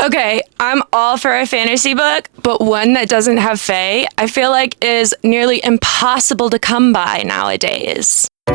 Okay, I'm all for a fantasy book, but one that doesn't have fae, I feel like is nearly impossible to come by nowadays. Hi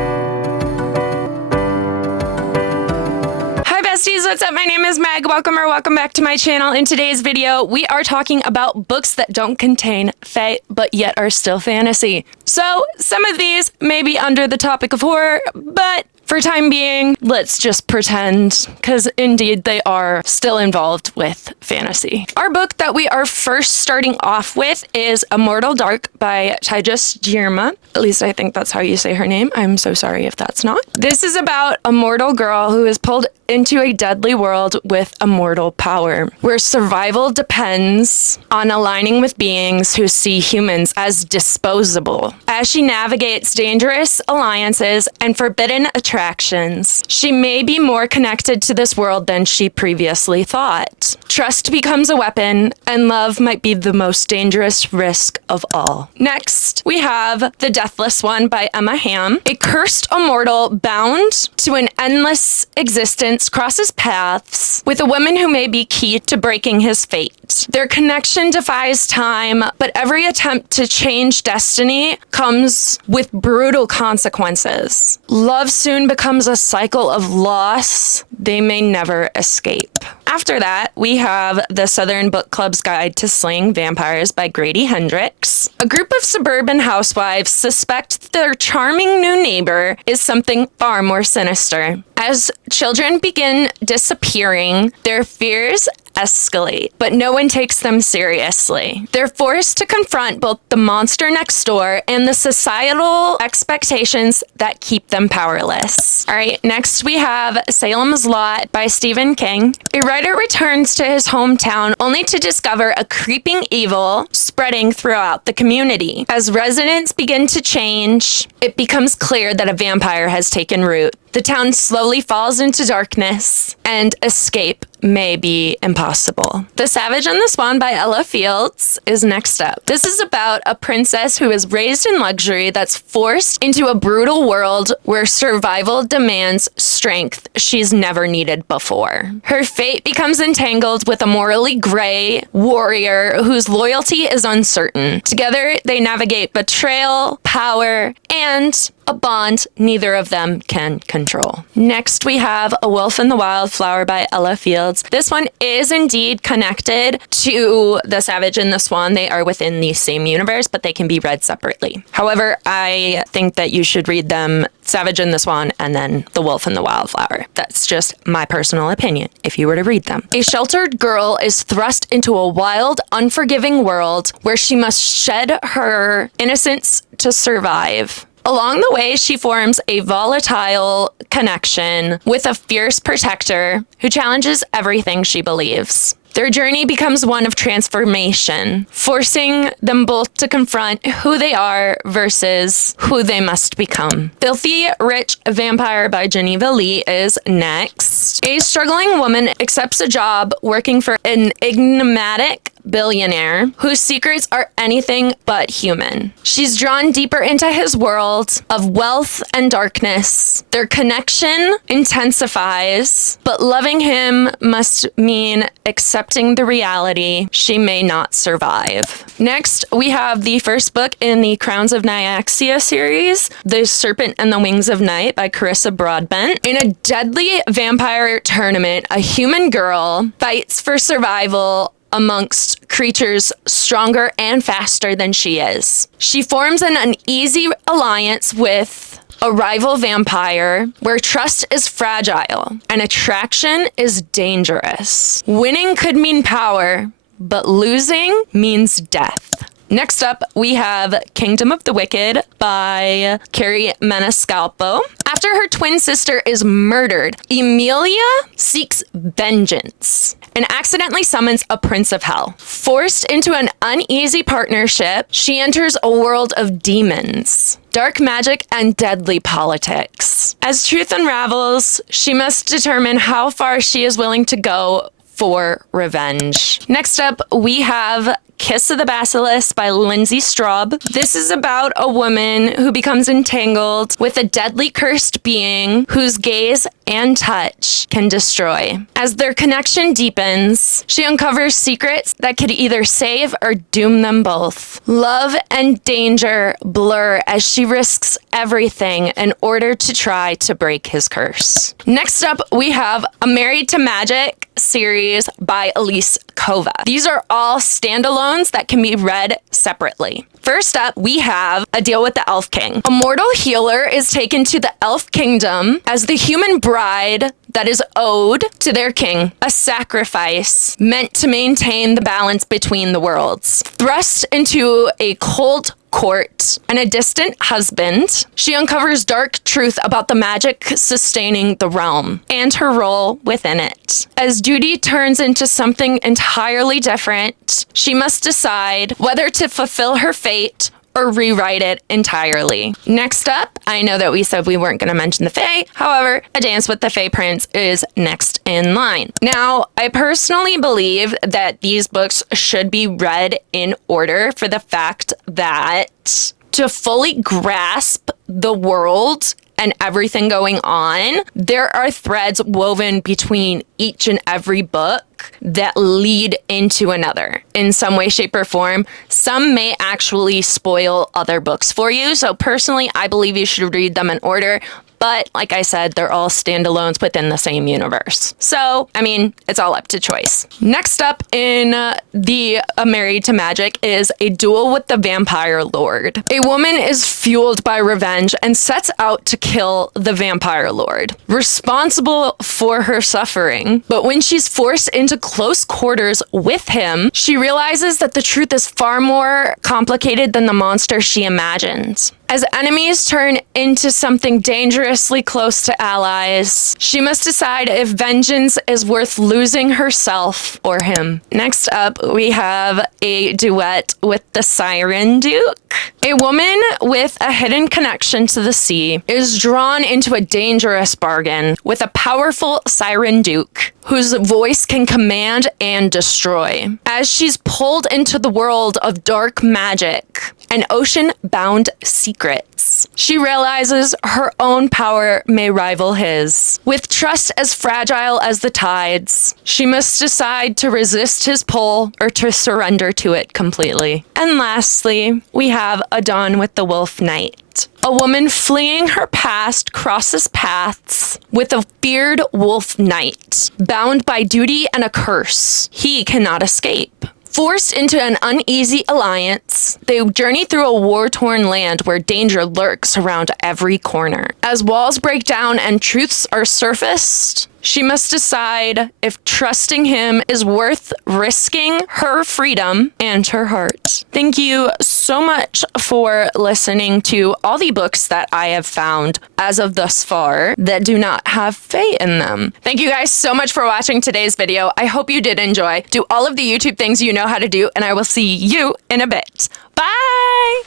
besties, what's up? My name is Meg. Welcome back to my channel. In today's video, we are talking about books that don't contain fae, but yet are still fantasy. So some of these may be under the topic of horror, but for time being, let's just pretend, because indeed they are still involved with fantasy. Our book that we are first starting off with is Immortal Dark by Tejas Jirma. At least I think that's how you say her name. I'm so sorry if that's not. This is about a mortal girl who is pulled into a deadly world with immortal power, where survival depends on aligning with beings who see humans as disposable. As she navigates dangerous alliances and forbidden attractions, she may be more connected to this world than she previously thought. Trust becomes a weapon, and love might be the most dangerous risk of all. Next, we have The Deathless One by Emma Hamm. A cursed immortal bound to an endless existence crosses paths with a woman who may be key to breaking his fate. Their connection defies time, but every attempt to change destiny comes with brutal consequences. Love soon becomes a cycle of loss they may never escape. After that, we have The Southern Book Club's Guide to Slaying Vampires by Grady Hendrix. A group of suburban housewives suspect their charming new neighbor is something far more sinister. As children begin disappearing, their fears escalate, but no one takes them seriously. They're forced to confront both the monster next door and the societal expectations that keep them powerless. All right, next we have Salem's Lot by Stephen King. A writer returns to his hometown only to discover a creeping evil spreading throughout the community. As residents begin to change, it becomes clear that a vampire has taken root. The town slowly falls into darkness, and escape may be impossible. The Savage and the Swan by Ella Fields is next up. This is about a princess who is raised in luxury that's forced into a brutal world where survival demands strength she's never needed before. Her fate becomes entangled with a morally gray warrior whose loyalty is uncertain. Together, they navigate betrayal, power, and a bond neither of them can control. Next, we have A Wolf and the Wildflower by Ella Fields. This one is indeed connected to The Savage and the Swan. They are within the same universe, but they can be read separately. However, I think that you should read them Savage and the Swan and then The Wolf and the Wildflower. That's just my personal opinion if you were to read them. A sheltered girl is thrust into a wild, unforgiving world where she must shed her innocence to survive. Along the way, she forms a volatile connection with a fierce protector who challenges everything she believes. Their journey becomes one of transformation, forcing them both to confront who they are versus who they must become. Filthy Rich Vampire by Geneva Lee is next. A struggling woman accepts a job working for an enigmatic billionaire whose secrets are anything but human. She's drawn deeper into his world of wealth and darkness. Their connection intensifies, but loving him must mean accepting the reality she may not survive. Next, we have the first book in the Crowns of Nyaxia series, The Serpent and the Wings of Night by Carissa Broadbent. In a deadly vampire tournament, a human girl fights for survival amongst creatures stronger and faster than she is. She forms an uneasy alliance with a rival vampire where trust is fragile and attraction is dangerous. Winning could mean power, but losing means death. Next up, we have Kingdom of the Wicked by Carrie Maniscalco. After her twin sister is murdered, Emilia seeks vengeance and accidentally summons a prince of hell. Forced into an uneasy partnership, she enters a world of demons, dark magic, and deadly politics. As truth unravels, she must determine how far she is willing to go for revenge. Next up, we have Kiss of the Basilisk by Lindsay Straub. This is about a woman who becomes entangled with a deadly cursed being whose gaze and touch can destroy. As their connection deepens, she uncovers secrets that could either save or doom them both. Love and danger blur as she risks everything in order to try to break his curse. Next up, we have a Married to Magic series by Elise Kova. These are all standalones that can be read separately. First up, we have A Deal with the Elf King. A mortal healer is taken to the elf kingdom as the human bride that is owed to their king, a sacrifice meant to maintain the balance between the worlds. Thrust into a cold court and a distant husband, she uncovers dark truth about the magic sustaining the realm and her role within it. As duty turns into something entirely different, she must decide whether to fulfill her fate or rewrite it entirely. Next up, I know that we said we weren't going to mention the Fae. However, A Dance with the Fae Prince is next in line. Now, I personally believe that these books should be read in order for the fact that to fully grasp the world and everything going on, there are threads woven between each and every book that lead into another in some way, shape, or form. Some may actually spoil other books for you. So personally, I believe you should read them in order. But like I said, they're all standalones within the same universe. So, I mean, it's all up to choice. Next up in the Married to Magic is A Duel with the Vampire Lord. A woman is fueled by revenge and sets out to kill the Vampire Lord, responsible for her suffering. But when she's forced into close quarters with him, she realizes that the truth is far more complicated than the monster she imagined. As enemies turn into something dangerously close to allies, she must decide if vengeance is worth losing herself or him. Next up, we have A Duet with the Siren Duke. A woman with a hidden connection to the sea is drawn into a dangerous bargain with a powerful Siren Duke whose voice can command and destroy. As she's pulled into the world of dark magic and ocean-bound secrets, she realizes her own power may rival his. With trust as fragile as the tides, she must decide to resist his pull or to surrender to it completely. And lastly, we have A Dawn with the Wolf Knight. A woman fleeing her past crosses paths with a feared wolf knight, bound by duty and a curse he cannot escape. Forced into an uneasy alliance, they journey through a war-torn land where danger lurks around every corner. As walls break down and truths are surfaced, she must decide if trusting him is worth risking her freedom and her heart. Thank you so much for listening to all the books that I have found as of thus far that do not have fae in them. Thank you guys so much for watching today's video. I hope you did enjoy. Do all of the YouTube things you know how to do, and I will see you in a bit. Bye!